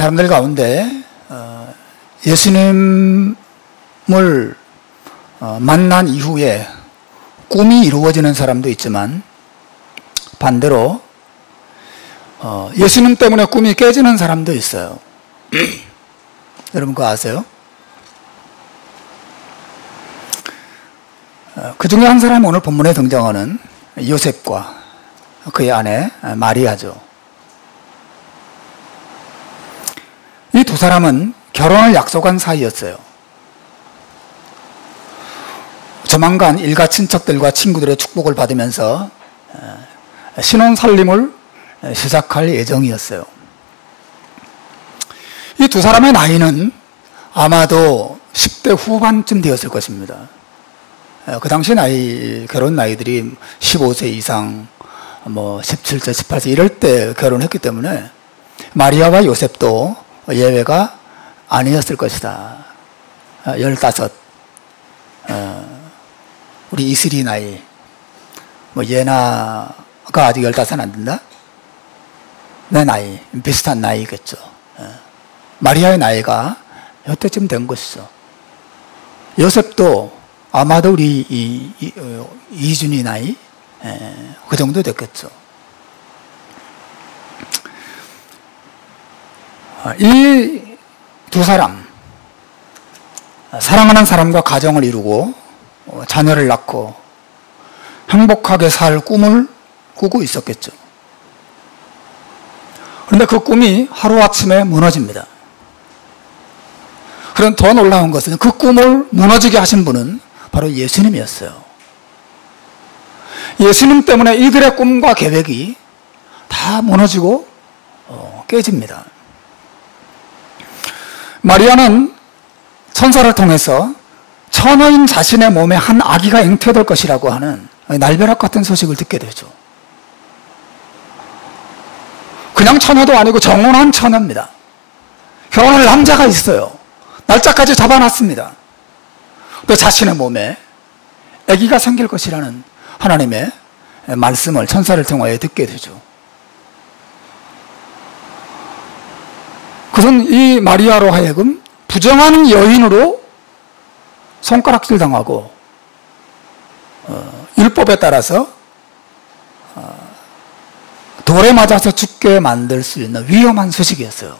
사람들 가운데 예수님을 만난 이후에 꿈이 이루어지는 사람도 있지만 반대로 예수님 때문에 꿈이 깨지는 사람도 있어요. 여러분 그거 아세요? 그 중에 한 사람이 오늘 본문에 등장하는 요셉과 그의 아내 마리아죠. 이 두 사람은 결혼을 약속한 사이였어요. 조만간 일가 친척들과 친구들의 축복을 받으면서 신혼 살림을 시작할 예정이었어요. 이 두 사람의 나이는 아마도 10대 후반쯤 되었을 것입니다. 그 당시 결혼 나이들이 15세 이상, 17세, 18세 이럴 때 결혼했기 때문에 마리아와 요셉도 예외가 아니었을 것이다. 15, 우리 이슬이 나이, 예나가 아직 15은 안 된다? 내 나이, 비슷한 나이겠죠. 마리아의 나이가 이때쯤 된 것이죠. 요셉도 아마도 우리 이준이 나이, 그 정도 됐겠죠. 이 두 사람, 사랑하는 사람과 가정을 이루고 자녀를 낳고 행복하게 살 꿈을 꾸고 있었겠죠. 그런데 그 꿈이 하루아침에 무너집니다. 그런 더 놀라운 것은 그 꿈을 무너지게 하신 분은 바로 예수님이었어요. 예수님 때문에 이들의 꿈과 계획이 다 무너지고 깨집니다. 마리아는 천사를 통해서 처녀인 자신의 몸에 한 아기가 잉태될 것이라고 하는 날벼락 같은 소식을 듣게 되죠. 그냥 처녀도 아니고 정혼한 처녀입니다. 결혼할 남자가 있어요. 날짜까지 잡아놨습니다. 또 자신의 몸에 아기가 생길 것이라는 하나님의 말씀을 천사를 통하여 듣게 되죠. 그것은 이 마리아로 하여금 부정한 여인으로 손가락질 당하고 율법에 따라서 돌에 맞아서 죽게 만들 수 있는 위험한 소식이었어요.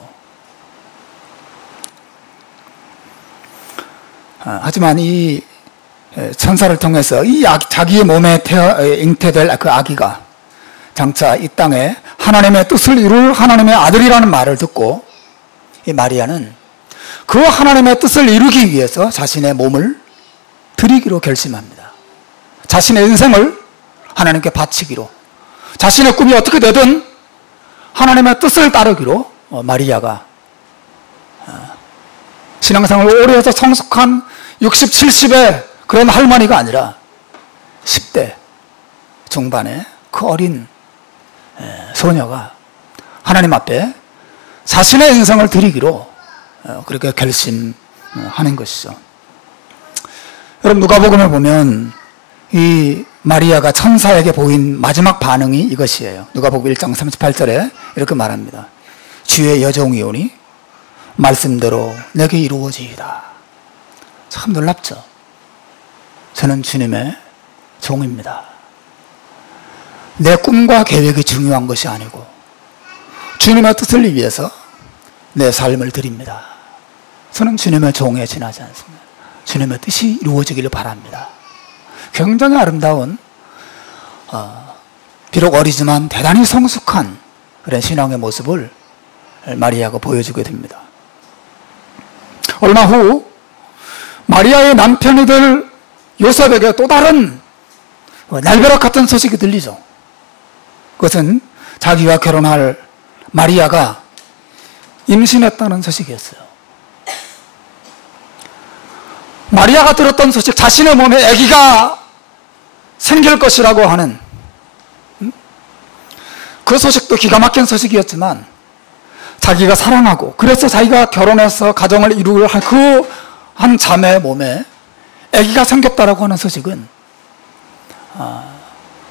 하지만 이 천사를 통해서 자기의 몸에 잉태될 그 아기가 장차 이 땅에 하나님의 뜻을 이룰 하나님의 아들이라는 말을 듣고 이 마리아는 그 하나님의 뜻을 이루기 위해서 자신의 몸을 드리기로 결심합니다. 자신의 인생을 하나님께 바치기로, 자신의 꿈이 어떻게 되든 하나님의 뜻을 따르기로 마리아가 신앙생활을 오래 해서 성숙한 60, 70의 그런 할머니가 아니라 10대 중반의 그 어린 소녀가 하나님 앞에 자신의 인생을 드리기로 그렇게 결심하는 것이죠. 여러분 누가복음에 보면 이 마리아가 천사에게 보인 마지막 반응이 이것이에요. 누가복음 1장 38절에 이렇게 말합니다. 주의 여종이 오니 말씀대로 내게 이루어지이다. 참 놀랍죠. 저는 주님의 종입니다. 내 꿈과 계획이 중요한 것이 아니고 주님의 뜻을 위해서 내 삶을 드립니다. 저는 주님의 종에 지나지 않습니다. 주님의 뜻이 이루어지기를 바랍니다. 굉장히 아름다운 비록 어리지만 대단히 성숙한 그런 신앙의 모습을 마리아가 보여주게 됩니다. 얼마 후 마리아의 남편이 될 요셉에게 또 다른 날벼락 같은 소식이 들리죠. 그것은 자기와 결혼할 마리아가 임신했다는 소식이었어요. 마리아가 들었던 소식, 자신의 몸에 아기가 생길 것이라고 하는 그 소식도 기가 막힌 소식이었지만 자기가 사랑하고 그래서 자기가 결혼해서 가정을 이루려 할 그 한 자매의 몸에 아기가 생겼다라고 하는 소식은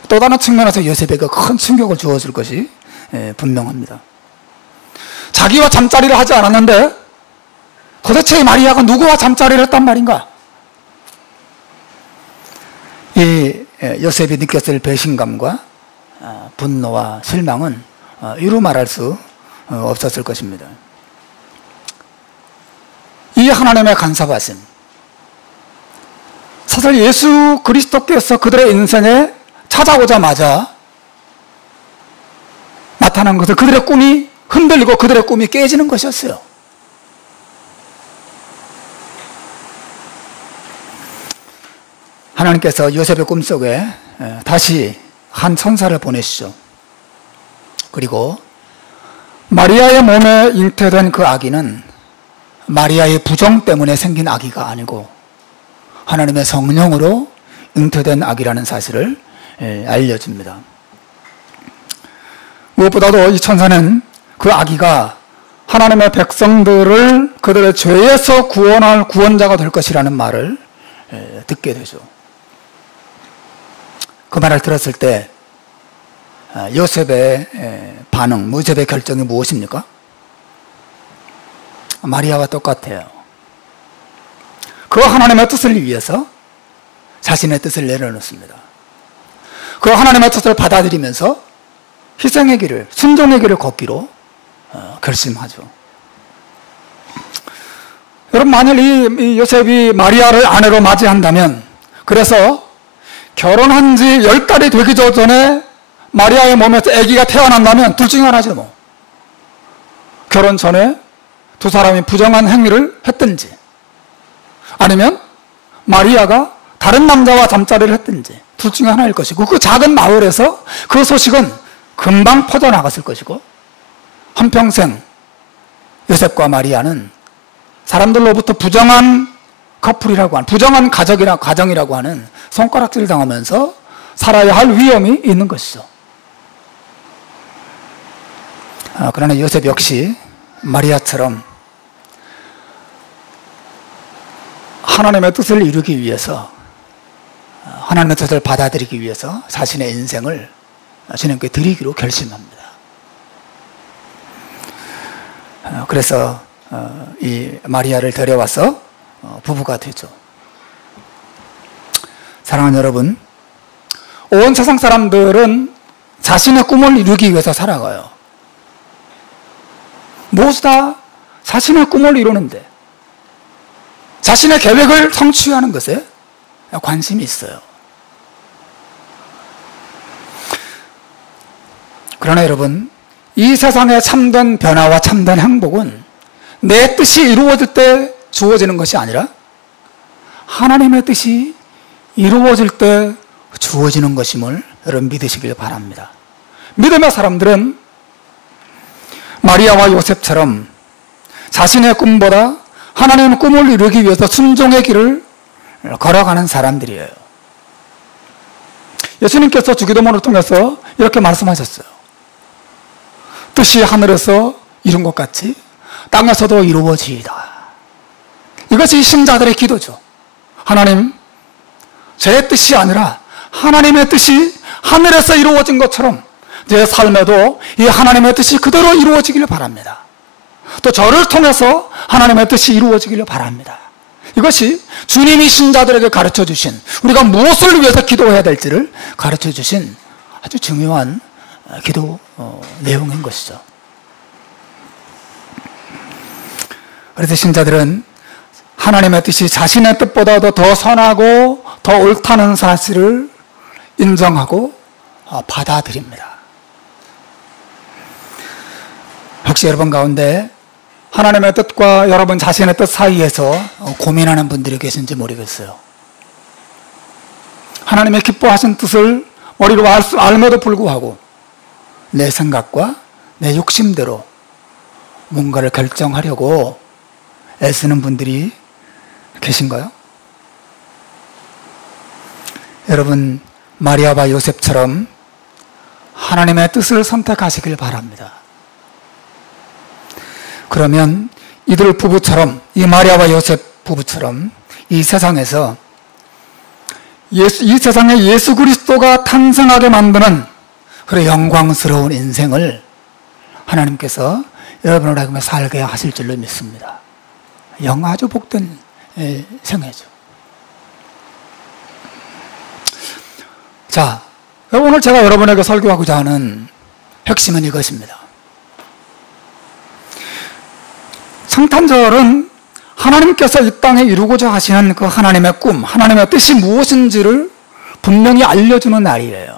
또 다른 측면에서 요셉에게 큰 충격을 주었을 것이 분명합니다. 자기와 잠자리를 하지 않았는데 도대체 마리아가 누구와 잠자리를 했단 말인가? 이 요셉이 느꼈을 배신감과 분노와 실망은 이루 말할 수 없었을 것입니다. 이 하나님의 간섭하심, 사실 예수 그리스도께서 그들의 인생에 찾아오자마자 나타난 것은 그들의 꿈이 흔들리고 그들의 꿈이 깨지는 것이었어요. 하나님께서 요셉의 꿈속에 다시 한 천사를 보내시죠. 그리고 마리아의 몸에 잉태된 그 아기는 마리아의 부정 때문에 생긴 아기가 아니고 하나님의 성령으로 잉태된 아기라는 사실을 알려줍니다. 무엇보다도 이 천사는 그 아기가 하나님의 백성들을 그들의 죄에서 구원할 구원자가 될 것이라는 말을 듣게 되죠. 그 말을 들었을 때 요셉의 반응, 요셉의 결정이 무엇입니까? 마리아와 똑같아요. 그 하나님의 뜻을 위해서 자신의 뜻을 내려놓습니다. 그 하나님의 뜻을 받아들이면서 희생의 길을, 순종의 길을 걷기로 결심하죠. 여러분, 만일 이 요셉이 마리아를 아내로 맞이한다면, 그래서 결혼한 지 10달이 되기 전에 마리아의 몸에서 아기가 태어난다면 둘 중에 하나죠, 뭐. 결혼 전에 두 사람이 부정한 행위를 했든지, 아니면 마리아가 다른 남자와 잠자리를 했든지, 둘 중에 하나일 것이고, 그 작은 마을에서 그 소식은 금방 퍼져나갔을 것이고, 한평생 요셉과 마리아는 사람들로부터 부정한 커플이라고 하는, 부정한 가정이라고 하는 손가락질을 당하면서 살아야 할 위험이 있는 것이죠. 그러나 요셉 역시 마리아처럼 하나님의 뜻을 이루기 위해서, 하나님의 뜻을 받아들이기 위해서 자신의 인생을 주님께 드리기로 결심합니다. 그래서 이 마리아를 데려와서 부부가 되죠. 사랑하는 여러분, 온 세상 사람들은 자신의 꿈을 이루기 위해서 살아가요. 모두 다 자신의 꿈을 이루는데, 자신의 계획을 성취하는 것에 관심이 있어요. 그러나 여러분, 이 세상의 참된 변화와 참된 행복은 내 뜻이 이루어질 때 주어지는 것이 아니라 하나님의 뜻이 이루어질 때 주어지는 것임을 여러분 믿으시길 바랍니다. 믿음의 사람들은 마리아와 요셉처럼 자신의 꿈보다 하나님의 꿈을 이루기 위해서 순종의 길을 걸어가는 사람들이에요. 예수님께서 주기도문을 통해서 이렇게 말씀하셨어요. 뜻이 하늘에서 이룬 것 같이 땅에서도 이루어지이다. 이것이 신자들의 기도죠. 하나님, 제 뜻이 아니라 하나님의 뜻이 하늘에서 이루어진 것처럼 제 삶에도 이 하나님의 뜻이 그대로 이루어지기를 바랍니다. 또 저를 통해서 하나님의 뜻이 이루어지기를 바랍니다. 이것이 주님이 신자들에게 가르쳐 주신, 우리가 무엇을 위해서 기도해야 될지를 가르쳐 주신 아주 중요한 기도 내용인 것이죠. 그래서 신자들은 하나님의 뜻이 자신의 뜻보다도 더 선하고 더 옳다는 사실을 인정하고 받아들입니다. 혹시 여러분 가운데 하나님의 뜻과 여러분 자신의 뜻 사이에서 고민하는 분들이 계신지 모르겠어요. 하나님의 기뻐하신 뜻을 머리로 알면도 불구하고 내 생각과 내 욕심대로 뭔가를 결정하려고 애쓰는 분들이 계신가요? 여러분, 마리아와 요셉처럼 하나님의 뜻을 선택하시길 바랍니다. 그러면 이들 부부처럼, 이 마리아와 요셉 부부처럼 이 세상에서 이 세상에 예수 그리스도가 탄생하게 만드는 그런 영광스러운 인생을 하나님께서 여러분을 하여금 살게 하실 줄로 믿습니다. 아주 복된 생애죠. 자, 오늘 제가 여러분에게 설교하고자 하는 핵심은 이것입니다. 성탄절은 하나님께서 이 땅에 이루고자 하시는 그 하나님의 꿈, 하나님의 뜻이 무엇인지를 분명히 알려주는 날이에요.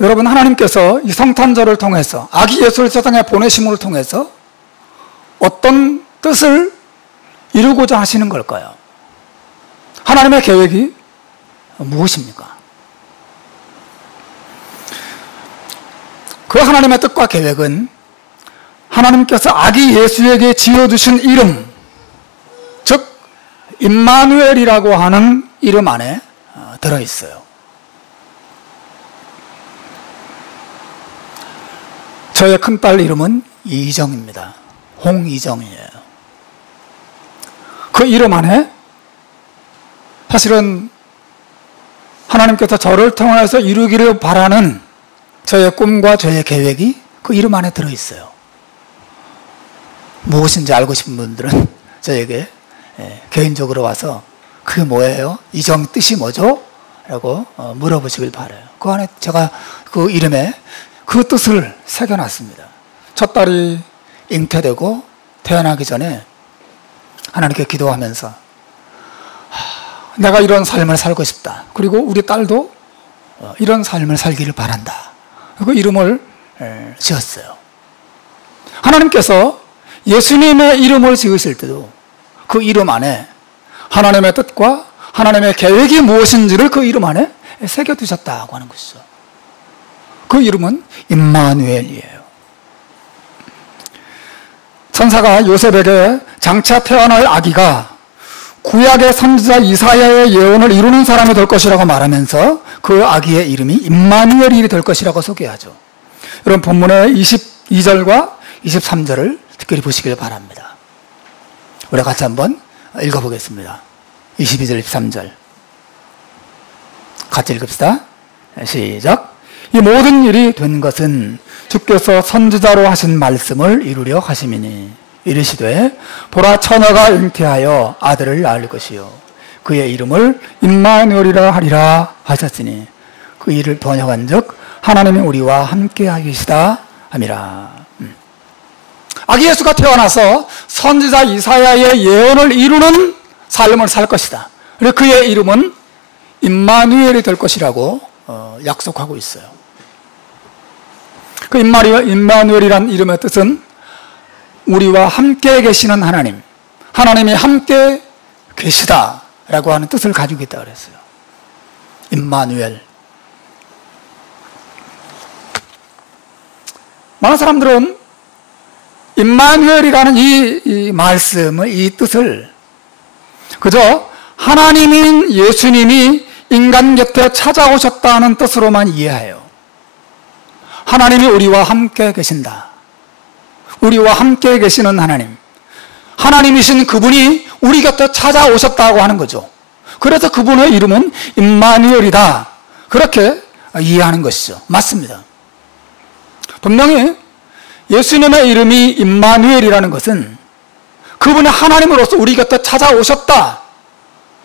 여러분, 하나님께서 이 성탄절을 통해서 아기 예수를 세상에 보내심을 통해서 어떤 뜻을 이루고자 하시는 걸까요? 하나님의 계획이 무엇입니까? 그 하나님의 뜻과 계획은 하나님께서 아기 예수에게 지어주신 이름, 즉 임마누엘이라고 하는 이름 안에 들어있어요. 저의 큰딸 이름은 이정입니다. 홍이정이에요. 그 이름 안에 사실은 하나님께서 저를 통해서 이루기를 바라는 저의 꿈과 저의 계획이 그 이름 안에 들어있어요. 무엇인지 알고 싶은 분들은 저에게 개인적으로 와서 그게 뭐예요? 이정 뜻이 뭐죠? 라고 물어보시길 바라요. 그 안에 제가 그 이름에 그 뜻을 새겨놨습니다. 첫 딸이 잉태되고 태어나기 전에 하나님께 기도하면서 내가 이런 삶을 살고 싶다. 그리고 우리 딸도 이런 삶을 살기를 바란다. 그 이름을 지었어요. 하나님께서 예수님의 이름을 지으실 때도 그 이름 안에 하나님의 뜻과 하나님의 계획이 무엇인지를 그 이름 안에 새겨두셨다고 하는 것이죠. 그 이름은 임마누엘이에요. 천사가 요셉에게 장차 태어날 아기가 구약의 선지자 이사야의 예언을 이루는 사람이 될 것이라고 말하면서 그 아기의 이름이 임마누엘이 될 것이라고 소개하죠. 여러분, 본문의 22절과 23절을 특별히 보시길 바랍니다. 우리 같이 한번 읽어보겠습니다. 22절, 23절 같이 읽읍시다. 시작. 이 모든 일이 된 것은 주께서 선지자로 하신 말씀을 이루려 하심이니 이르시되 보라, 처녀가 잉태하여 아들을 낳을 것이요 그의 이름을 임마누엘이라 하리라 하셨으니 그 일을 번역한즉 하나님이 우리와 함께하 계시다 함이라. 아기 예수가 태어나서 선지자 이사야의 예언을 이루는 삶을 살 것이다. 그리고 그의 이름은 임마누엘이 될 것이라고 약속하고 있어요. 그 임마누엘이란 이름의 뜻은 우리와 함께 계시는 하나님, 하나님이 함께 계시다라고 하는 뜻을 가지고 있다고 그랬어요. 임마누엘. 많은 사람들은 임마누엘이라는 이 말씀을, 이 뜻을 그저 하나님인 예수님이 인간 곁에 찾아오셨다는 뜻으로만 이해해요. 하나님이 우리와 함께 계신다. 우리와 함께 계시는 하나님, 하나님이신 그분이 우리 곁에 찾아오셨다고 하는 거죠. 그래서 그분의 이름은 임마누엘이다, 그렇게 이해하는 것이죠. 맞습니다. 분명히 예수님의 이름이 임마누엘이라는 것은 그분이 하나님으로서 우리 곁에 찾아오셨다,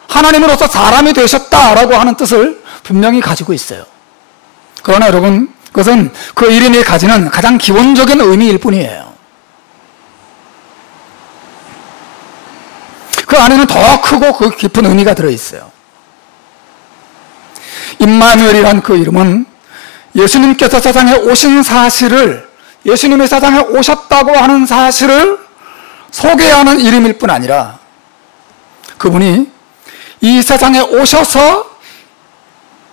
하나님으로서 사람이 되셨다라고 하는 뜻을 분명히 가지고 있어요. 그러나 여러분, 그것은 그 이름이 가지는 가장 기본적인 의미일 뿐이에요. 그 안에는 더 크고 그 깊은 의미가 들어있어요. 임마누엘이란 그 이름은 예수님께서 세상에 오신 사실을, 예수님이 세상에 오셨다고 하는 사실을 소개하는 이름일 뿐 아니라 그분이 이 세상에 오셔서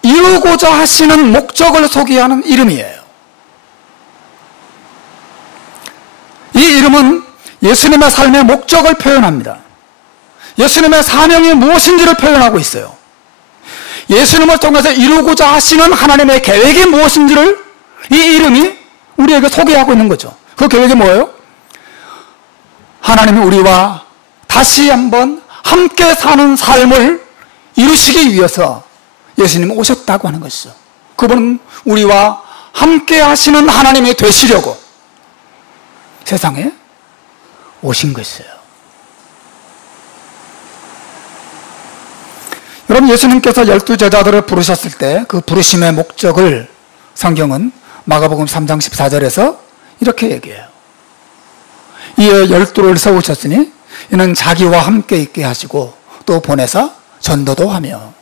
이루고자 하시는 목적을 소개하는 이름이에요. 이 이름은 예수님의 삶의 목적을 표현합니다. 예수님의 사명이 무엇인지를 표현하고 있어요. 예수님을 통해서 이루고자 하시는 하나님의 계획이 무엇인지를 이 이름이 우리에게 소개하고 있는 거죠. 그 계획이 뭐예요? 하나님이 우리와 다시 한번 함께 사는 삶을 이루시기 위해서 예수님이 오셨다고 하는 것이죠. 그분은 우리와 함께 하시는 하나님이 되시려고 세상에 오신 것이에요. 여러분, 예수님께서 12제자들을 부르셨을 때 그 부르심의 목적을 성경은 마가복음 3장 14절에서 이렇게 얘기해요. 이에 12를 세우셨으니 이는 자기와 함께 있게 하시고 또 보내사 전도도 하며.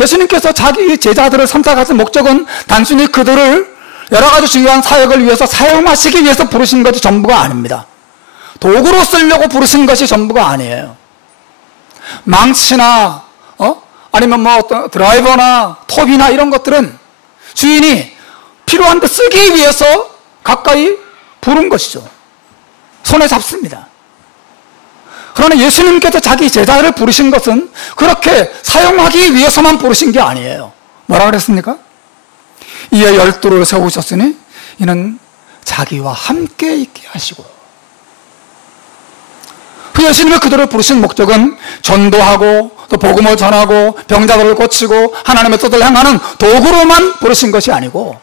예수님께서 자기 제자들을 선택하신 목적은 단순히 그들을 여러 가지 중요한 사역을 위해서 사용하시기 위해서 부르신 것이 전부가 아닙니다. 도구로 쓰려고 부르신 것이 전부가 아니에요. 망치나 아니면 뭐 드라이버나 톱이나 이런 것들은 주인이 필요한 데 쓰기 위해서 가까이 부른 것이죠. 손에 잡습니다. 그러나 예수님께서 자기 제자를 부르신 것은 그렇게 사용하기 위해서만 부르신 게 아니에요. 뭐라 그랬습니까? 이에 12를 세우셨으니 이는 자기와 함께 있게 하시고. 그 예수님이 그들을 부르신 목적은 전도하고 또 복음을 전하고 병자들을 고치고 하나님의 뜻을 행하는 도구로만 부르신 것이 아니고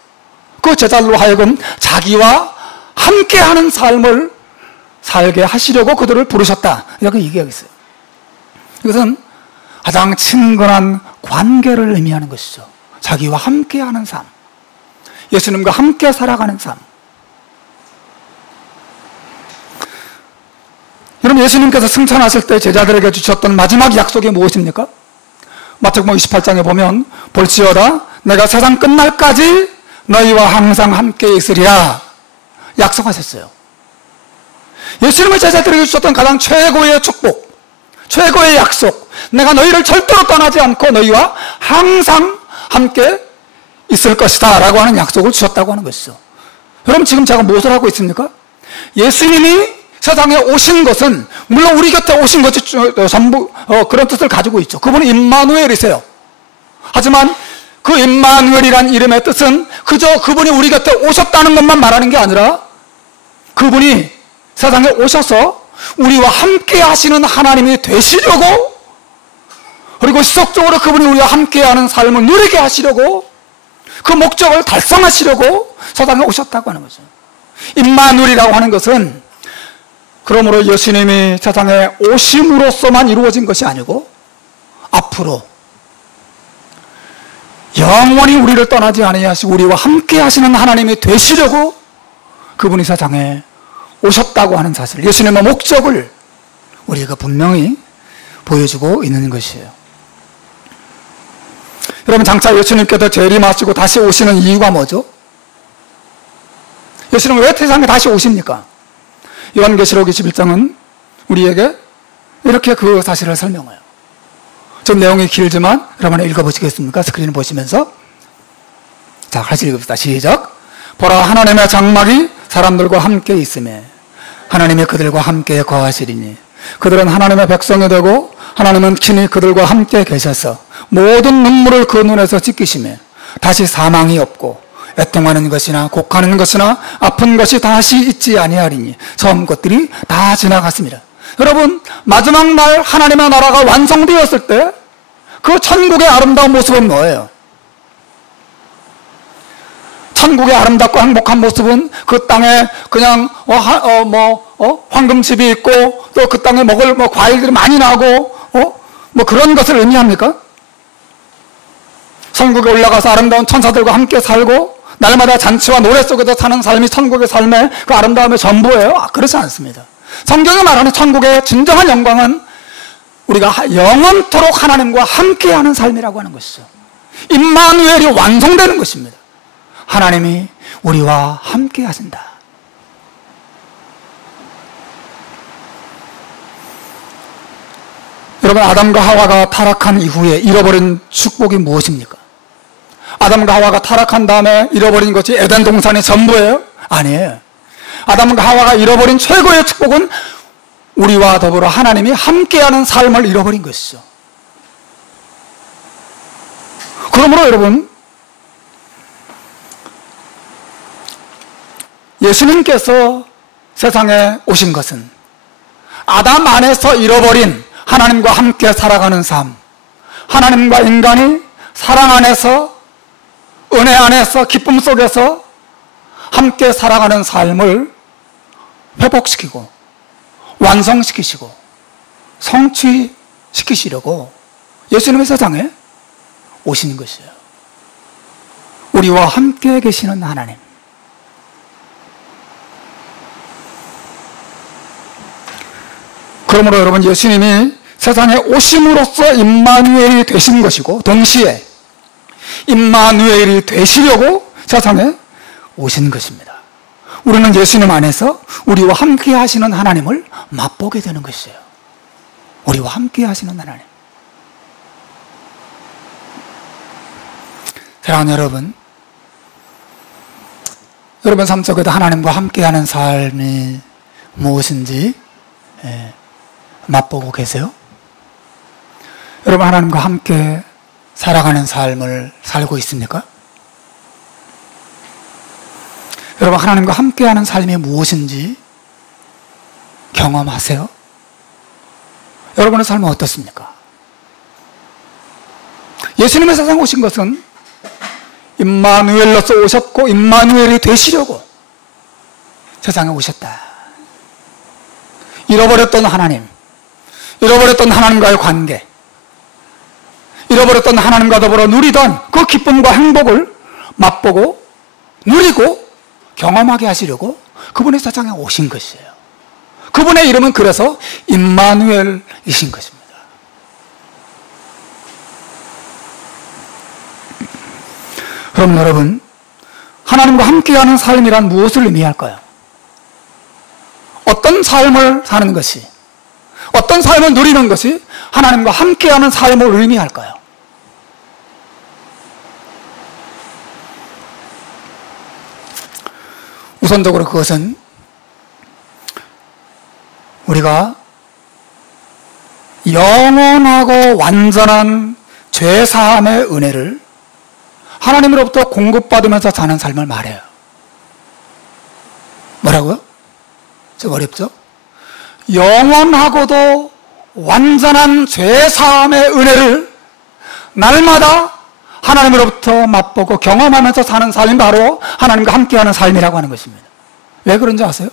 그 제자들로 하여금 자기와 함께하는 삶을 살게 하시려고 그들을 부르셨다. 이렇게 얘기하겠어요. 이것은 가장 친근한 관계를 의미하는 것이죠. 자기와 함께하는 삶, 예수님과 함께 살아가는 삶. 여러분, 예수님께서 승천하실 때 제자들에게 주셨던 마지막 약속이 무엇입니까? 마태복음 28장에 보면 볼지어다 내가 세상 끝날까지 너희와 항상 함께 있으리라 약속하셨어요. 예수님의 제자들에게 주셨던 가장 최고의 축복, 최고의 약속, 내가 너희를 절대로 떠나지 않고 너희와 항상 함께 있을 것이다 라고 하는 약속을 주셨다고 하는 것이죠. 여러분, 지금 제가 무엇을 하고 있습니까? 예수님이 세상에 오신 것은 물론 우리 곁에 오신 것이 전부 그런 뜻을 가지고 있죠. 그분은 임마누엘이세요. 하지만 그 임마누엘이란 이름의 뜻은 그저 그분이 우리 곁에 오셨다는 것만 말하는 게 아니라 그분이 세상에 오셔서 우리와 함께 하시는 하나님이 되시려고, 그리고 지속적으로 그분이 우리와 함께하는 삶을 누리게 하시려고, 그 목적을 달성하시려고 세상에 오셨다고 하는 거죠. 임마누엘이라고 하는 것은 그러므로 예수님이 세상에 오심으로써만 이루어진 것이 아니고 앞으로 영원히 우리를 떠나지 아니하시고 우리와 함께 하시는 하나님이 되시려고 그분이 세상에 오셨다고 하는 사실, 예수님의 목적을 우리가 분명히 보여주고 있는 것이에요. 여러분, 장차 예수님께서 재림하시고 다시 오시는 이유가 뭐죠? 예수님은 왜 세상에 다시 오십니까? 요한계시록 21장은 우리에게 이렇게 그 사실을 설명해요. 좀 내용이 길지만 여러분 읽어보시겠습니까? 스크린을 보시면서. 자, 같이 읽읍시다. 시작. 보라, 하나님의 장막이 사람들과 함께 있으며 하나님이 그들과 함께 거하시리니 그들은 하나님의 백성이 되고 하나님은 친히 그들과 함께 계셔서 모든 눈물을 그 눈에서 씻기시며 다시 사망이 없고 애통하는 것이나 곡하는 것이나 아픈 것이 다시 있지 아니하리니 처음 것들이 다 지나갔습니다. 여러분, 마지막 날 하나님의 나라가 완성되었을 때 그 천국의 아름다운 모습은 뭐예요? 천국의 아름답고 행복한 모습은 그 땅에 그냥 황금집이 있고 또 그 땅에 먹을 과일들이 많이 나고 그런 것을 의미합니까? 천국에 올라가서 아름다운 천사들과 함께 살고 날마다 잔치와 노래 속에서 사는 삶이 천국의 삶의 그 아름다움의 전부예요? 그렇지 않습니다. 성경이 말하는 천국의 진정한 영광은 우리가 영원토록 하나님과 함께하는 삶이라고 하는 것이죠. 임마누엘이 완성되는 것입니다. 하나님이 우리와 함께 하신다. 여러분, 아담과 하와가 타락한 이후에 잃어버린 축복이 무엇입니까? 아담과 하와가 타락한 다음에 잃어버린 것이 에덴 동산의 전부예요? 아니에요. 아담과 하와가 잃어버린 최고의 축복은 우리와 더불어 하나님이 함께하는 삶을 잃어버린 것이죠. 그러므로 여러분, 예수님께서 세상에 오신 것은 아담 안에서 잃어버린 하나님과 함께 살아가는 삶, 하나님과 인간이 사랑 안에서 은혜 안에서 기쁨 속에서 함께 살아가는 삶을 회복시키고 완성시키시고 성취시키시려고 예수님의 세상에 오신 것이에요. 우리와 함께 계시는 하나님. 그러므로 여러분, 예수님이 세상에 오심으로써 임마누엘이 되신 것이고, 동시에 임마누엘이 되시려고 세상에 오신 것입니다. 우리는 예수님 안에서 우리와 함께 하시는 하나님을 맛보게 되는 것이에요. 우리와 함께 하시는 하나님. 사랑하는 여러분 삶 속에도 하나님과 함께하는 삶이 무엇인지 맛보고 계세요? 여러분, 하나님과 함께 살아가는 삶을 살고 있습니까? 여러분, 하나님과 함께하는 삶이 무엇인지 경험하세요? 여러분의 삶은 어떻습니까? 예수님의 세상에 오신 것은 임마누엘로서 오셨고 임마누엘이 되시려고 세상에 오셨다. 잃어버렸던 하나님, 잃어버렸던 하나님과의 관계, 잃어버렸던 하나님과 더불어 누리던 그 기쁨과 행복을 맛보고 누리고 경험하게 하시려고 그분의 세상에 오신 것이에요. 그분의 이름은 그래서 임마누엘이신 것입니다. 그럼 여러분, 하나님과 함께하는 삶이란 무엇을 의미할까요? 어떤 삶을 사는 것이, 어떤 삶을 누리는 것이 하나님과 함께하는 삶을 의미할까요? 우선적으로 그것은 우리가 영원하고 완전한 죄사함의 은혜를 하나님으로부터 공급받으면서 사는 삶을 말해요. 뭐라고요? 좀 어렵죠? 영원하고도 완전한 죄사함의 은혜를 날마다 하나님으로부터 맛보고 경험하면서 사는 삶이 바로 하나님과 함께하는 삶이라고 하는 것입니다. 왜 그런지 아세요?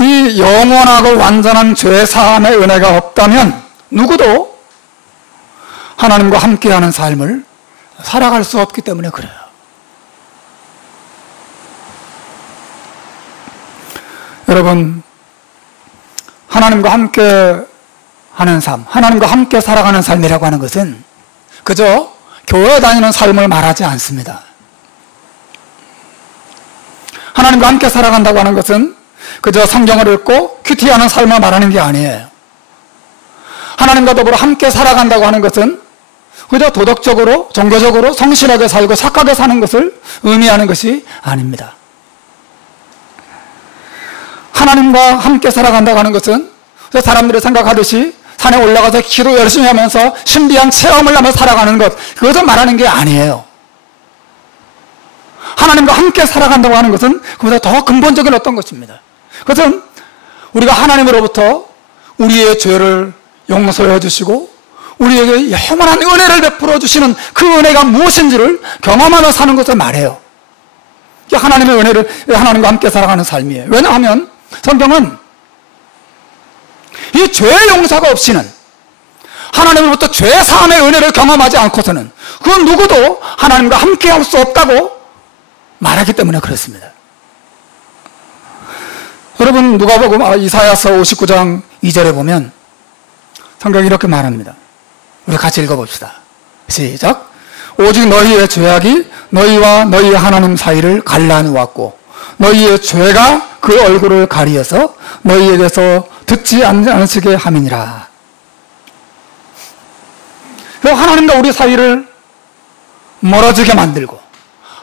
이 영원하고 완전한 죄사함의 은혜가 없다면 누구도 하나님과 함께하는 삶을 살아갈 수 없기 때문에 그래요. 여러분, 하나님과 함께 하는 삶, 하나님과 함께 살아가는 삶이라고 하는 것은 그저 교회 다니는 삶을 말하지 않습니다. 하나님과 함께 살아간다고 하는 것은 그저 성경을 읽고 큐티하는 삶을 말하는 게 아니에요. 하나님과 더불어 함께 살아간다고 하는 것은 그저 도덕적으로, 종교적으로 성실하게 살고 착하게 사는 것을 의미하는 것이 아닙니다. 하나님과 함께 살아간다고 하는 것은 사람들이 생각하듯이 산에 올라가서 기도 열심히 하면서 신비한 체험을 하며 살아가는 것, 그것을 말하는 게 아니에요. 하나님과 함께 살아간다고 하는 것은 그보다 더 근본적인 어떤 것입니다. 그것은 우리가 하나님으로부터 우리의 죄를 용서해 주시고 우리에게 영원한 은혜를 베풀어 주시는 그 은혜가 무엇인지를 경험하며 사는 것을 말해요. 하나님의 은혜를, 하나님과 함께 살아가는 삶이에요. 왜냐하면 성경은 이 죄의 용서가 없이는, 하나님으로부터 죄 사함의 은혜를 경험하지 않고서는 그 누구도 하나님과 함께 할 수 없다고 말하기 때문에 그렇습니다. 여러분, 누가복음 이사야서 59장 2절에 보면 성경이 이렇게 말합니다. 우리 같이 읽어봅시다. 시작. 오직 너희의 죄악이 너희와 너희 하나님 사이를 갈라놓았고 너희의 죄가 그 얼굴을 가리어서 너희에게서 듣지 않으시게 함이니라. 하나님과 우리 사이를 멀어지게 만들고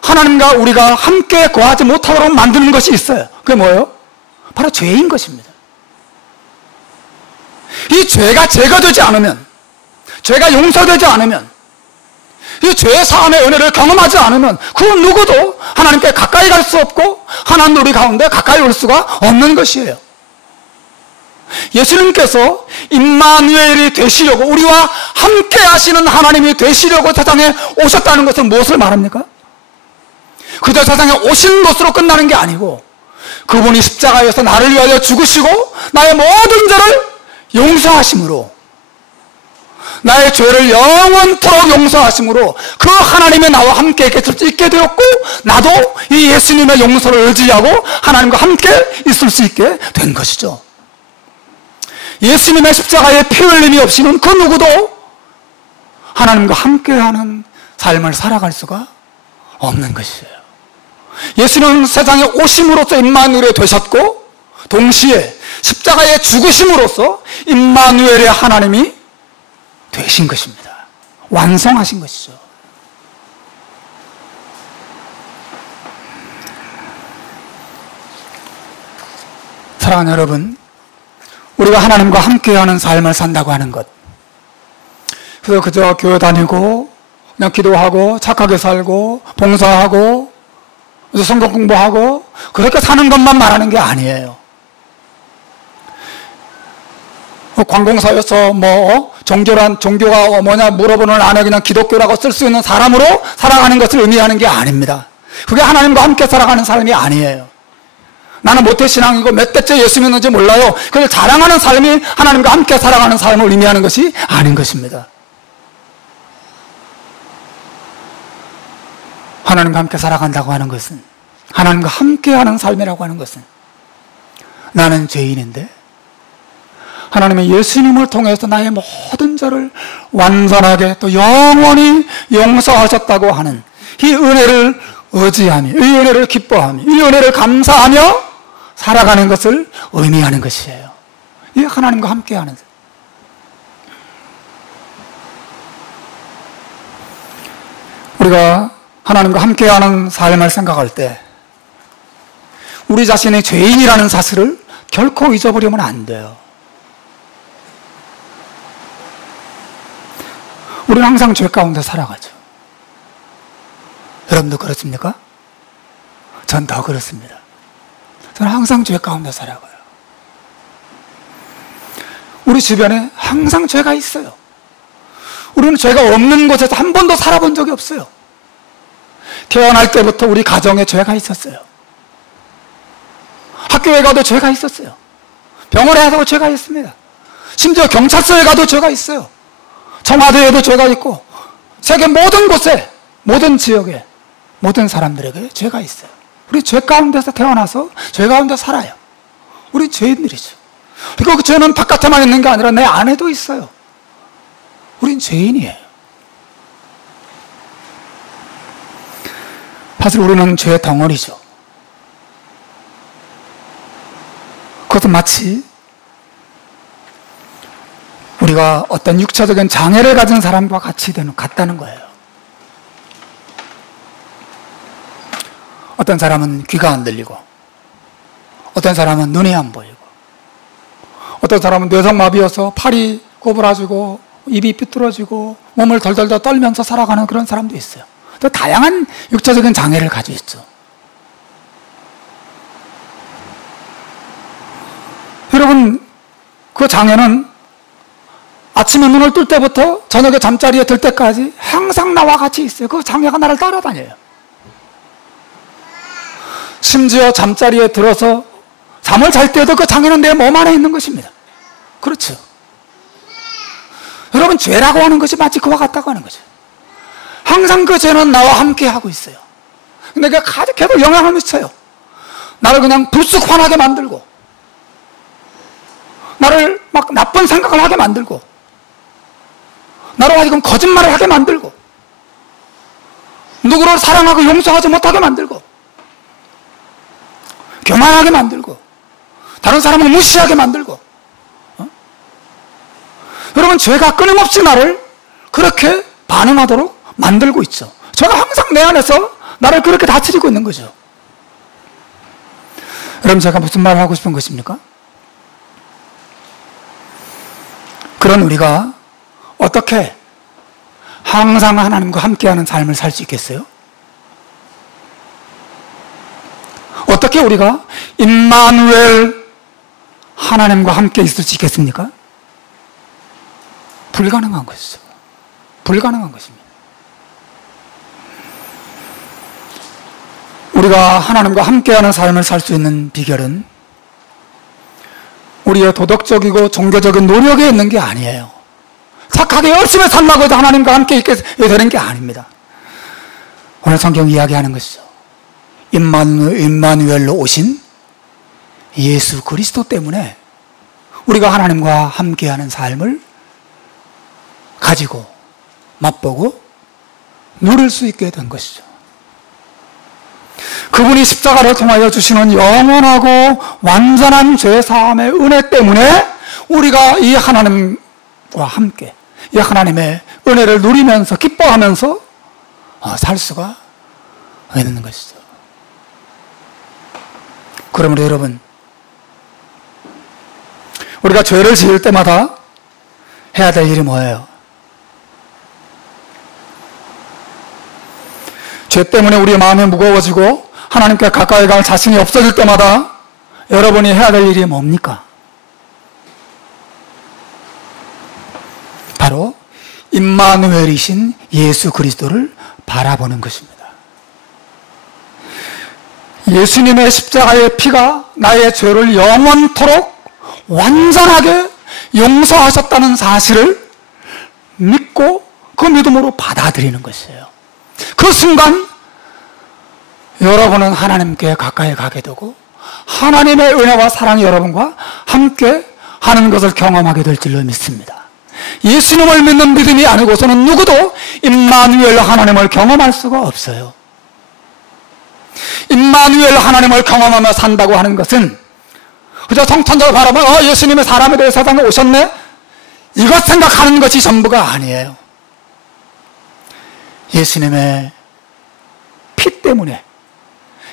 하나님과 우리가 함께 거하지 못하도록 만드는 것이 있어요. 그게 뭐예요? 바로 죄인 것입니다. 이 죄가 제거되지 않으면, 죄가 용서되지 않으면, 이 죄 사함의 은혜를 경험하지 않으면 그 누구도 하나님께 가까이 갈 수 없고 하나님 우리 가운데 가까이 올 수가 없는 것이에요. 예수님께서 임마누엘이 되시려고, 우리와 함께 하시는 하나님이 되시려고 세상에 오셨다는 것은 무엇을 말합니까? 그저 세상에 오신 것으로 끝나는 게 아니고 그분이 십자가에서 나를 위하여 죽으시고 나의 모든 죄를 용서하심으로, 나의 죄를 영원토록 용서하심으로 그 하나님의 나와 함께 있을 수 있게 되었고, 나도 이 예수님의 용서를 의지하고 하나님과 함께 있을 수 있게 된 것이죠. 예수님의 십자가의 피 흘림이 없이는 그 누구도 하나님과 함께하는 삶을 살아갈 수가 없는 것이에요. 예수는 세상에 오심으로써 임마누엘이 되셨고, 동시에 십자가에 죽으심으로써 임마누엘의 하나님이 되신 것입니다. 완성하신 것이죠. 사랑하는 여러분, 우리가 하나님과 함께하는 삶을 산다고 하는 것, 그래서 그저 교회 다니고 그냥 기도하고 착하게 살고 봉사하고 성경 공부하고 그렇게 사는 것만 말하는 게 아니에요. 관공서에서 종교가 뭐냐 물어보는 안에 그냥 기독교라고 쓸 수 있는 사람으로 살아가는 것을 의미하는 게 아닙니다. 그게 하나님과 함께 살아가는 삶이 아니에요. 나는 모태신앙이고 몇 대째 예수 믿는지 몰라요. 그걸 자랑하는 삶이 하나님과 함께 살아가는 삶을 의미하는 것이 아닌 것입니다. 하나님과 함께 살아간다고 하는 것은, 하나님과 함께하는 삶이라고 하는 것은, 나는 죄인인데 하나님의 예수님을 통해서 나의 모든 죄를 완전하게 또 영원히 용서하셨다고 하는 이 은혜를 의지하며, 이 은혜를 기뻐하며, 이 은혜를 감사하며 살아가는 것을 의미하는 것이에요. 이 하나님과 함께하는 삶. 우리가 하나님과 함께하는 삶을 생각할 때 우리 자신의 죄인이라는 사실을 결코 잊어버리면 안 돼요. 우리는 항상 죄 가운데 살아가죠. 여러분도 그렇습니까? 전 더 그렇습니다. 저는 항상 죄 가운데 살아가요. 우리 주변에 항상 죄가 있어요. 우리는 죄가 없는 곳에서 한 번도 살아본 적이 없어요. 태어날 때부터 우리 가정에 죄가 있었어요. 학교에 가도 죄가 있었어요. 병원에 가도 죄가 있습니다. 심지어 경찰서에 가도 죄가 있어요. 청와대에도 죄가 있고, 세계 모든 곳에, 모든 지역에, 모든 사람들에게 죄가 있어요. 우리 죄 가운데서 태어나서 죄 가운데 살아요. 우리 죄인들이죠. 그리고 그 죄는 바깥에만 있는 게 아니라 내 안에도 있어요. 우린 죄인이에요. 사실 우리는 죄의 덩어리죠. 그것은 마치 우리가 어떤 육체적인 장애를 가진 사람과 같다는 거예요. 어떤 사람은 귀가 안 들리고, 어떤 사람은 눈이 안 보이고, 어떤 사람은 뇌성마비여서 팔이 구부러지고 입이 삐뚤어지고 몸을 덜덜덜 떨면서 살아가는 그런 사람도 있어요. 또 다양한 육체적인 장애를 가지고 있죠. 여러분, 그 장애는 아침에 눈을 뜰 때부터 저녁에 잠자리에 들 때까지 항상 나와 같이 있어요. 그 장애가 나를 따라다녀요. 심지어 잠자리에 들어서 잠을 잘 때도 그 장애는 내 몸 안에 있는 것입니다. 그렇죠. 여러분, 죄라고 하는 것이 마치 그와 같다고 하는 거죠. 항상 그 죄는 나와 함께 하고 있어요. 근데 그게 계속 영향을 미쳐요. 나를 그냥 불쑥 화나게 만들고, 나를 막 나쁜 생각을 하게 만들고, 나로 하여금 거짓말을 하게 만들고, 누구를 사랑하고 용서하지 못하게 만들고, 교만하게 만들고, 다른 사람을 무시하게 만들고, 여러분, 죄가 끊임없이 나를 그렇게 반응하도록 만들고 있죠. 죄가 항상 내 안에서 나를 그렇게 다스리고 있는 거죠. 여러분, 제가 무슨 말을 하고 싶은 것입니까? 그런 우리가 어떻게 항상 하나님과 함께하는 삶을 살 수 있겠어요? 어떻게 우리가 임마누엘 하나님과 함께 있을 수 있겠습니까? 불가능한 것이죠. 불가능한 것입니다. 우리가 하나님과 함께하는 삶을 살 수 있는 비결은 우리의 도덕적이고 종교적인 노력에 있는 게 아니에요. 착하게 열심히 살라고 해서 하나님과 함께 있게 되는 게 아닙니다. 오늘 성경 이야기하는 것이죠. 임마누엘로 오신 예수 그리스도 때문에 우리가 하나님과 함께하는 삶을 가지고 맛보고 누릴 수 있게 된 것이죠. 그분이 십자가를 통하여 주시는 영원하고 완전한 죄사함의 은혜 때문에 우리가 이 하나님과 함께 이 하나님의 은혜를 누리면서 기뻐하면서 살 수가 있는 것이죠. 그러므로 여러분, 우리가 죄를 지을 때마다 해야 될 일이 뭐예요? 죄 때문에 우리의 마음이 무거워지고 하나님께 가까이 갈 자신이 없어질 때마다 여러분이 해야 될 일이 뭡니까? 바로 임마누엘이신 예수 그리스도를 바라보는 것입니다. 예수님의 십자가의 피가 나의 죄를 영원토록 완전하게 용서하셨다는 사실을 믿고 그 믿음으로 받아들이는 것이에요. 그 순간 여러분은 하나님께 가까이 가게 되고 하나님의 은혜와 사랑이 여러분과 함께 하는 것을 경험하게 될 줄로 믿습니다. 예수님을 믿는 믿음이 아니고서는 누구도 임마누엘 하나님을 경험할 수가 없어요. 임마누엘 하나님을 경험하며 산다고 하는 것은 그저 성천적으로 바라보면 예수님의 사람이 되어 세상에 오셨네? 이것 생각하는 것이 전부가 아니에요. 예수님의 피 때문에,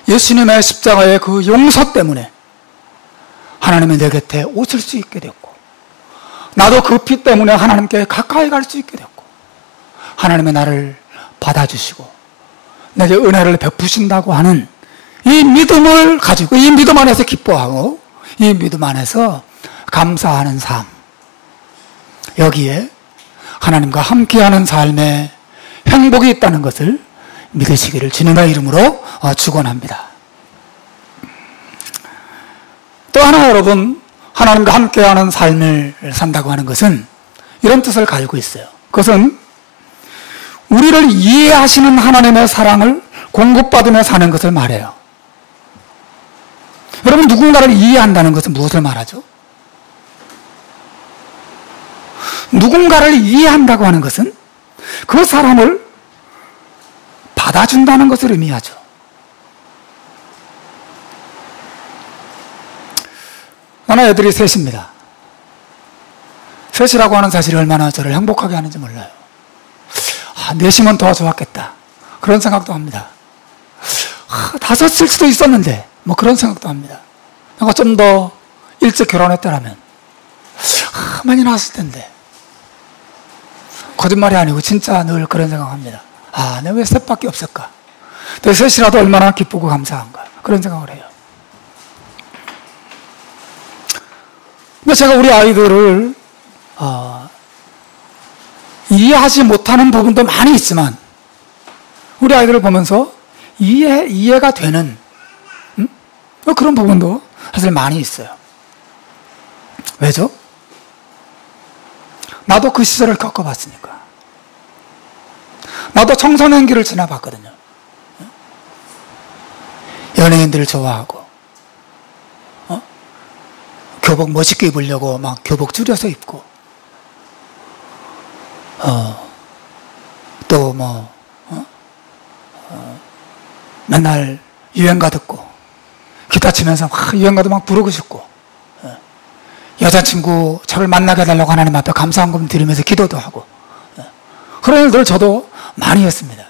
예수님의 십자가의 그 용서 때문에 하나님이 내 곁에 오실 수 있게 됐고, 나도 그 피 때문에 하나님께 가까이 갈 수 있게 됐고, 하나님의 나를 받아주시고 내게 은혜를 베푸신다고 하는 이 믿음을 가지고 이 믿음 안에서 기뻐하고 이 믿음 안에서 감사하는 삶, 여기에 하나님과 함께하는 삶에 행복이 있다는 것을 믿으시기를 주님의 이름으로 축원합니다. 또 하나 여러분, 하나님과 함께하는 삶을 산다고 하는 것은 이런 뜻을 가지고 있어요. 그것은 우리를 이해하시는 하나님의 사랑을 공급받으며 사는 것을 말해요. 여러분, 누군가를 이해한다는 것은 무엇을 말하죠? 누군가를 이해한다고 하는 것은 그 사람을 받아준다는 것을 의미하죠. 나는 애들이 셋입니다. 셋이라고 하는 사실이 얼마나 저를 행복하게 하는지 몰라요. 넷이면 더 좋았겠다, 그런 생각도 합니다. 다섯일 수도 있었는데 뭐 그런 생각도 합니다. 내가 좀 더 일찍 결혼했더라면 많이 나았을 텐데. 거짓말이 아니고 진짜 늘 그런 생각합니다. 내가 왜 셋밖에 없을까? 내 셋이라도 얼마나 기쁘고 감사한가, 그런 생각을 해요. 근데 제가 우리 아이들을 이해하지 못하는 부분도 많이 있지만 우리 아이들을 보면서 이해가 되는 그런 부분도 사실 많이 있어요. 왜죠? 나도 그 시절을 겪어봤으니까. 나도 청소년기를 지나봤거든요. 연예인들을 좋아하고, 교복 멋있게 입으려고 막 교복 줄여서 입고, 또 뭐, 맨날 유행가 듣고, 기타 치면서 유행가도 막 부르고 싶고, 여자친구 저를 만나게 해달라고 하나님 앞에 감사한금 드리면서 기도도 하고, 그런 일들을 저도 많이 했습니다.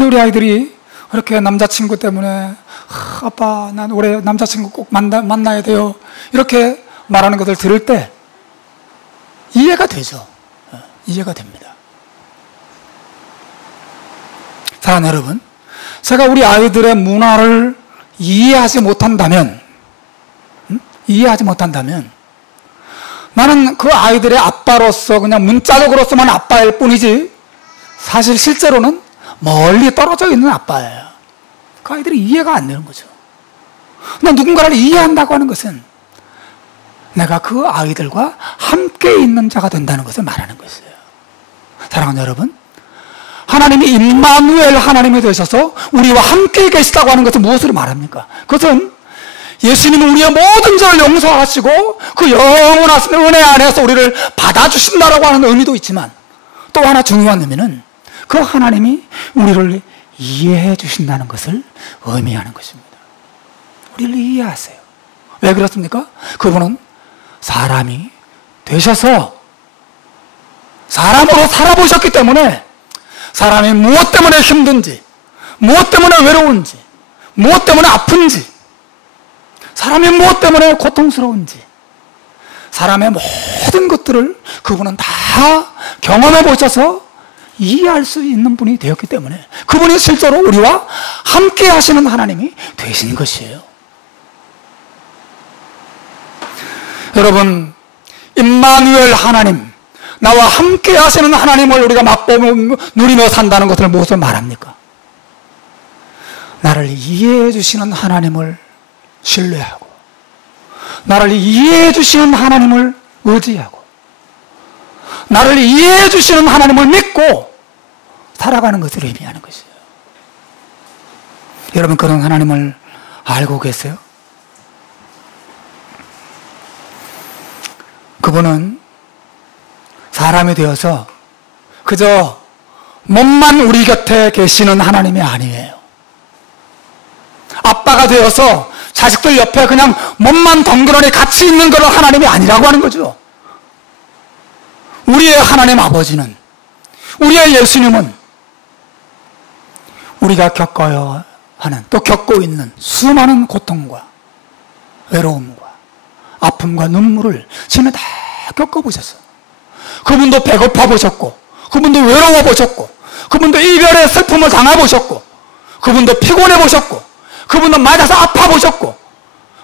우리 아이들이 그렇게 남자친구 때문에 아빠 난 올해 남자친구 꼭 만나야 돼요, 이렇게 말하는 것을 들을 때 이해가 되죠. 이해가 됩니다. 사랑하는 여러분, 제가 우리 아이들의 문화를 이해하지 못한다면 이해하지 못한다면 나는 그 아이들의 아빠로서 그냥 문자적으로서만 아빠일 뿐이지 사실 실제로는 멀리 떨어져 있는 아빠예요. 그 아이들이 이해가 안 되는 거죠. 나 누군가를 이해한다고 하는 것은 내가 그 아이들과 함께 있는 자가 된다는 것을 말하는 것이에요. 사랑하는 여러분, 하나님이 임마누엘 하나님이 되셔서 우리와 함께 계시다고 하는 것은 무엇을 말합니까? 그것은 예수님은 우리의 모든 죄를 용서하시고 그 영원하신 은혜 안에서 우리를 받아주신다라고 하는 의미도 있지만 또 하나 중요한 의미는 그 하나님이 우리를 이해해 주신다는 것을 의미하는 것입니다. 우리를 이해하세요. 왜 그렇습니까? 그분은 사람이 되셔서 사람으로 살아보셨기 때문에 사람이 무엇 때문에 힘든지, 무엇 때문에 외로운지, 무엇 때문에 아픈지, 사람이 무엇 때문에 고통스러운지, 사람의 모든 것들을 그분은 다 경험해 보셔서 이해할 수 있는 분이 되었기 때문에 그분이 실제로 우리와 함께 하시는 하나님이 되신 것이에요. 여러분, 임마누엘 하나님, 나와 함께 하시는 하나님을 우리가 맛보며 누리며 산다는 것을 무엇을 말합니까? 나를 이해해 주시는 하나님을 신뢰하고 나를 이해해 주시는 하나님을 의지하고 나를 이해해 주시는 하나님을 믿고 살아가는 것을 의미하는 것이에요. 여러분, 그런 하나님을 알고 계세요? 그분은 사람이 되어서 그저 몸만 우리 곁에 계시는 하나님이 아니에요. 아빠가 되어서 자식들 옆에 그냥 몸만 덩그러니 같이 있는 그런 하나님이 아니라고 하는 거죠. 우리의 하나님 아버지는, 우리의 예수님은 우리가 겪어야 하는, 또 겪고 있는 수많은 고통과 외로움과 아픔과 눈물을 지금 다 겪어보셨어요. 그분도 배고파 보셨고, 그분도 외로워 보셨고, 그분도 이별의 슬픔을 당해보셨고, 그분도 피곤해 보셨고, 그분도 맞아서 아파 보셨고,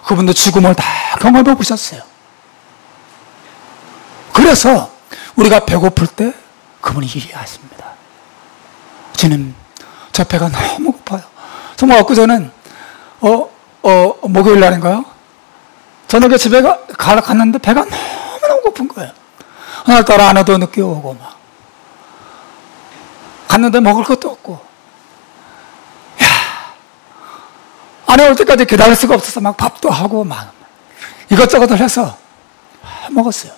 그분도 죽음을 다 경험해 보셨어요. 그래서 우리가 배고플 때 그분이 이해하십니다. 주님, 저 배가 너무 고파요. 정말 엊그제는 목요일 날인가요? 저녁에 집에 갔는데 배가 너무너무 고픈 거예요. 오늘따라 아내도 늦게 오고 막 갔는데 먹을 것도 없고, 야, 아내 올 때까지 기다릴 수가 없어서 막 밥도 하고 막 이것저것을 해서 먹었어요.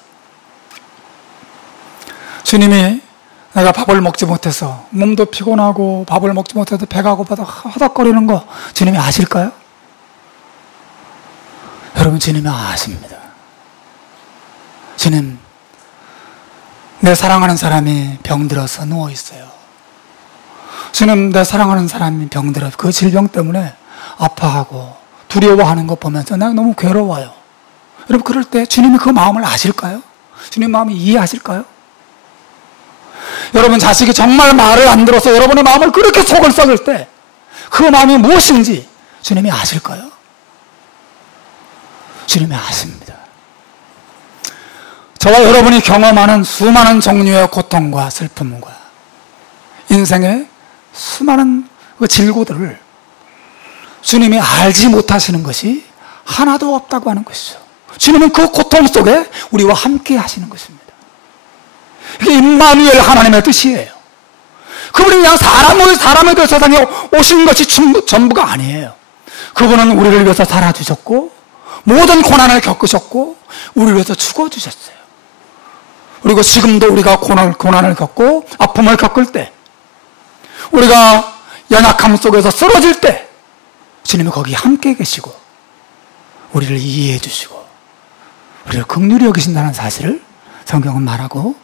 주님이 내가 밥을 먹지 못해서 몸도 피곤하고 밥을 먹지 못해서 배가 고파서 허덕거리는 거 주님이 아실까요? 여러분, 주님이 아십니다. 주님, 내 사랑하는 사람이 병들어서 누워있어요. 주님, 내 사랑하는 사람이 병들어서 그 질병 때문에 아파하고 두려워하는 거 보면서 나 너무 괴로워요. 여러분, 그럴 때 주님이 그 마음을 아실까요? 주님 마음을 이해하실까요? 여러분, 자식이 정말 말을 안 들어서 여러분의 마음을 그렇게 속을 썩을 때 그 마음이 무엇인지 주님이 아실까요? 주님이 아십니다. 저와 여러분이 경험하는 수많은 종류의 고통과 슬픔과 인생의 수많은 그 질고들을 주님이 알지 못하시는 것이 하나도 없다고 하는 것이죠. 주님은 그 고통 속에 우리와 함께 하시는 것입니다. 이게 임마누엘 하나님의 뜻이에요. 그분이 그냥 사람을 위해서 세상에 오신 것이 전부가 아니에요. 그분은 우리를 위해서 살아주셨고 모든 고난을 겪으셨고 우리를 위해서 죽어주셨어요. 그리고 지금도 우리가 고난을 겪고 아픔을 겪을 때, 우리가 연약함 속에서 쓰러질 때 주님이 거기 함께 계시고 우리를 이해해 주시고 우리를 긍휼히 여기신다는 사실을 성경은 말하고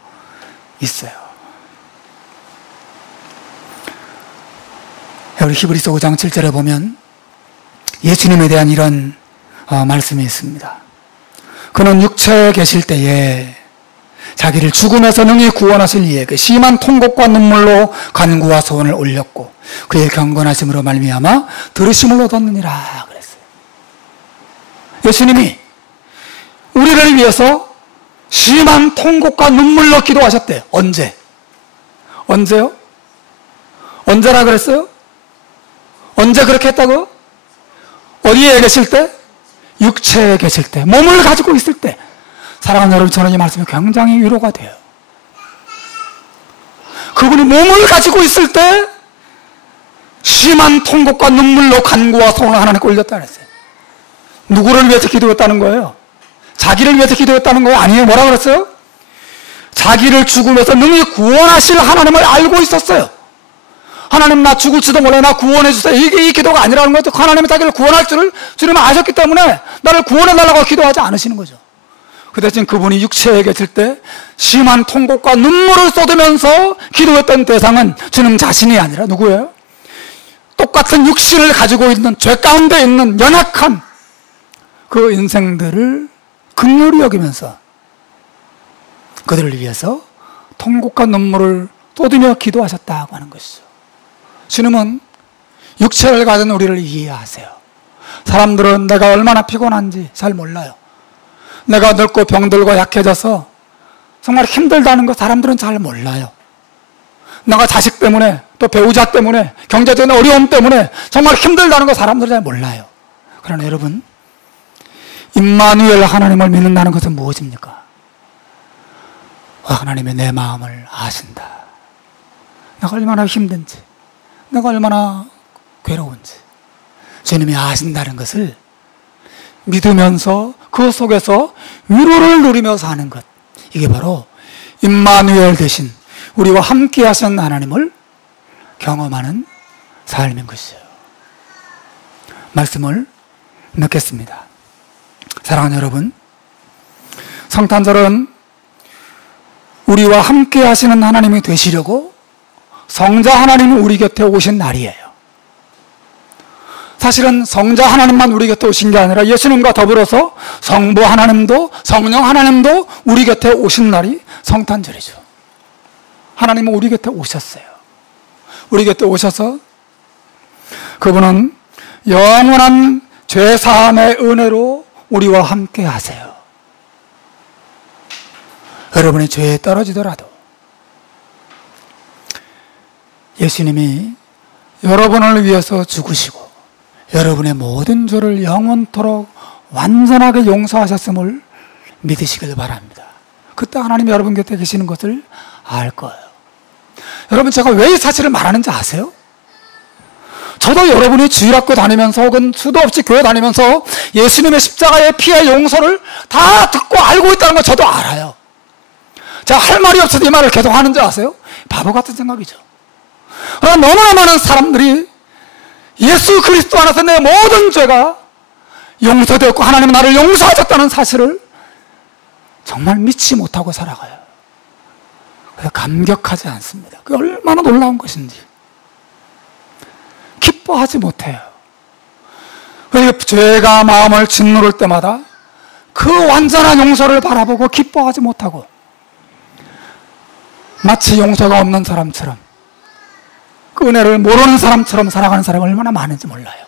있어요. 우리 히브리서 5장 7절에 보면 예수님에 대한 이런 말씀이 있습니다. 그는 육체에 계실 때에 자기를 죽음에서 능히 구원하실 이에게 심한 통곡과 눈물로 간구와 소원을 올렸고 그의 경건하심으로 말미암아 들으심을 얻었느니라 그랬어요. 예수님이 우리를 위해서 심한 통곡과 눈물로 기도하셨대요. 언제? 언제요? 언제라 그랬어요? 언제 그렇게 했다고? 어디에 계실 때? 육체에 계실 때, 몸을 가지고 있을 때. 사랑하는 여러분, 저는 이 말씀이 굉장히 위로가 돼요. 그분이 몸을 가지고 있을 때 심한 통곡과 눈물로 간구와 소원을 하나님께 올렸다 그랬어요. 누구를 위해서 기도했다는 거예요? 자기를 위해서 기도했다는 거예요? 아니에요. 뭐라 그랬어요? 자기를 죽음에서 능히 구원하실 하나님을 알고 있었어요. 하나님, 나 죽을지도 몰라, 나 구원해 주세요. 이게 이 기도가 아니라는 거죠. 하나님이 자기를 구원할 줄을 주님은 아셨기 때문에 나를 구원해 달라고 기도하지 않으시는 거죠. 그 대신 그분이 육체에 계실 때 심한 통곡과 눈물을 쏟으면서 기도했던 대상은 주님 자신이 아니라 누구예요? 똑같은 육신을 가지고 있는, 죄 가운데 있는 연약한 그 인생들을 긍휼히 여기면서 그들을 위해서 통곡과 눈물을 쏟으며 기도하셨다고 하는 것이죠. 주님은 육체를 가진 우리를 이해하세요. 사람들은 내가 얼마나 피곤한지 잘 몰라요. 내가 늙고 병들고 약해져서 정말 힘들다는 거 사람들은 잘 몰라요. 내가 자식 때문에, 또 배우자 때문에, 경제적인 어려움 때문에 정말 힘들다는 거 사람들은 잘 몰라요. 그러나 여러분, 임마누엘 하나님을 믿는다는 것은 무엇입니까? 하나님이 내 마음을 아신다. 내가 얼마나 힘든지, 내가 얼마나 괴로운지 주님이 아신다는 것을 믿으면서 그 속에서 위로를 누리며 사는 것, 이게 바로 임마누엘 되신 우리와 함께 하신 하나님을 경험하는 삶인 것이에요. 말씀을 맺겠습니다. 사랑하는 여러분, 성탄절은 우리와 함께 하시는 하나님이 되시려고 성자 하나님이 우리 곁에 오신 날이에요. 사실은 성자 하나님만 우리 곁에 오신 게 아니라 예수님과 더불어서 성부 하나님도, 성령 하나님도 우리 곁에 오신 날이 성탄절이죠. 하나님은 우리 곁에 오셨어요. 우리 곁에 오셔서 그분은 영원한 죄사함의 은혜로 우리와 함께 하세요. 여러분이 죄에 떨어지더라도 예수님이 여러분을 위해서 죽으시고 여러분의 모든 죄를 영원토록 완전하게 용서하셨음을 믿으시길 바랍니다. 그때 하나님이 여러분 곁에 계시는 것을 알 거예요. 여러분, 제가 왜 이 사실을 말하는지 아세요? 저도 여러분이 주일학교 다니면서 혹은 수도 없이 교회 다니면서 예수님의 십자가의 피의 용서를 다 듣고 알고 있다는 걸 저도 알아요. 제가 할 말이 없어서 이 말을 계속 하는지 아세요? 바보 같은 생각이죠. 그러나 너무나 많은 사람들이 예수 그리스도 안에서 내 모든 죄가 용서되었고 하나님은 나를 용서하셨다는 사실을 정말 믿지 못하고 살아가요. 그래서 감격하지 않습니다. 그게 얼마나 놀라운 것인지 기뻐하지 못해요. 왜 죄가 마음을 짓누를 때마다 그 완전한 용서를 바라보고 기뻐하지 못하고 마치 용서가 없는 사람처럼, 그 은혜를 모르는 사람처럼 살아가는 사람이 얼마나 많은지 몰라요.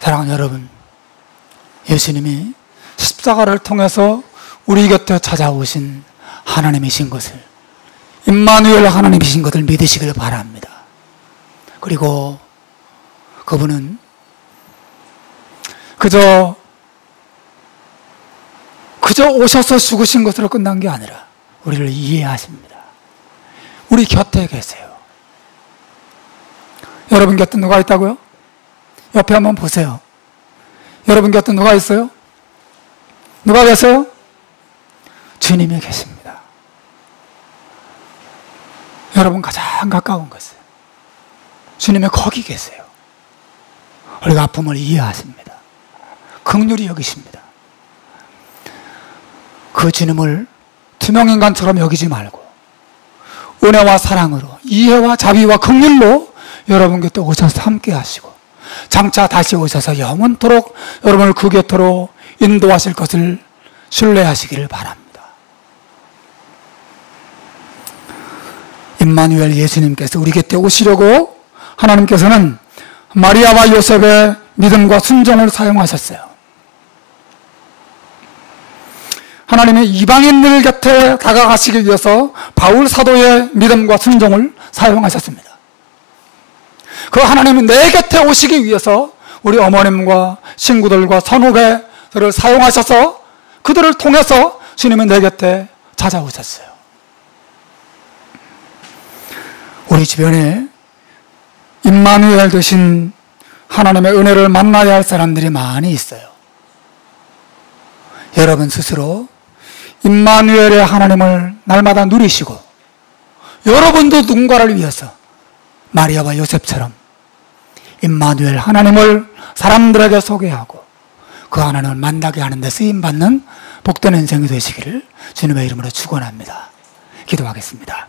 사랑하는 여러분, 예수님이 십자가를 통해서 우리 곁에 찾아오신 하나님이신 것을, 임마누엘 하나님이신 것을 믿으시길 바랍니다. 그리고 그분은 그저 오셔서 죽으신 것으로 끝난 게 아니라 우리를 이해하십니다. 우리 곁에 계세요. 여러분 곁에 누가 있다고요? 옆에 한번 보세요. 여러분 곁에 누가 있어요? 누가 계세요? 주님이 계십니다. 여러분 가장 가까운 것은 주님이 거기 계세요. 우리가 아픔을 이해하십니다. 긍휼히 여기십니다. 그 주님을 투명인간처럼 여기지 말고 은혜와 사랑으로, 이해와 자비와 긍휼로 여러분 곁에 오셔서 함께 하시고 장차 다시 오셔서 영원토록 여러분을 그 곁으로 인도하실 것을 신뢰하시기를 바랍니다. 임마누엘 예수님께서 우리 곁에 오시려고 하나님께서는 마리아와 요셉의 믿음과 순종을 사용하셨어요. 하나님의 이방인들 곁에 다가가시기 위해서 바울 사도의 믿음과 순종을 사용하셨습니다. 그 하나님이 내 곁에 오시기 위해서 우리 어머님과 친구들과 선후배들을 사용하셔서 그들을 통해서 주님은 내 곁에 찾아오셨어요. 우리 주변에 임마누엘 되신 하나님의 은혜를 만나야 할 사람들이 많이 있어요. 여러분 스스로 임마누엘의 하나님을 날마다 누리시고 여러분도 누군가를 위해서 마리아와 요셉처럼 임마누엘 하나님을 사람들에게 소개하고 그 하나님을 만나게 하는 데 쓰임받는 복된 인생이 되시기를 주님의 이름으로 축원합니다. 기도하겠습니다.